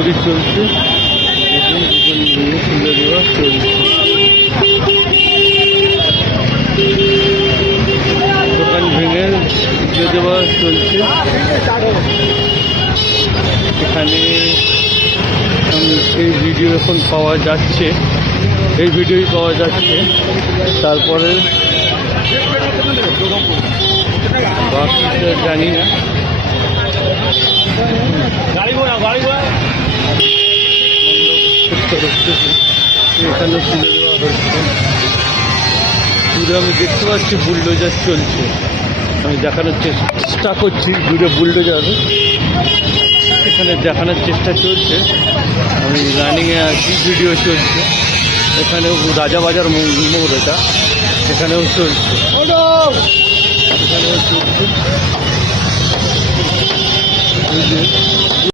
তড়ি চলছে, তুলে দেওয়া চলছে। দোকান ভেঙে তুলে দেওয়া চলছে। এখানে সেই ভিডিও এখন পাওয়া যাচ্ছে, এই ভিডিওই পাওয়া যাচ্ছে। তারপরে বাকিটা জানি না। এখানে তুলে দেওয়া হচ্ছে। দূরে আমি দেখতে পাচ্ছি বুলডোজার চলছে, আমি দেখানোর চেষ্টা করছি। দূরে বুলডোজার এখানে দেখানোর চেষ্টা চলছে। আমি রানিংয়ে আছি, ভিডিও চলছে। এখানেও রাজাবাজার মোড়, এটা এখানেও চলছে, এখানেও চলছে।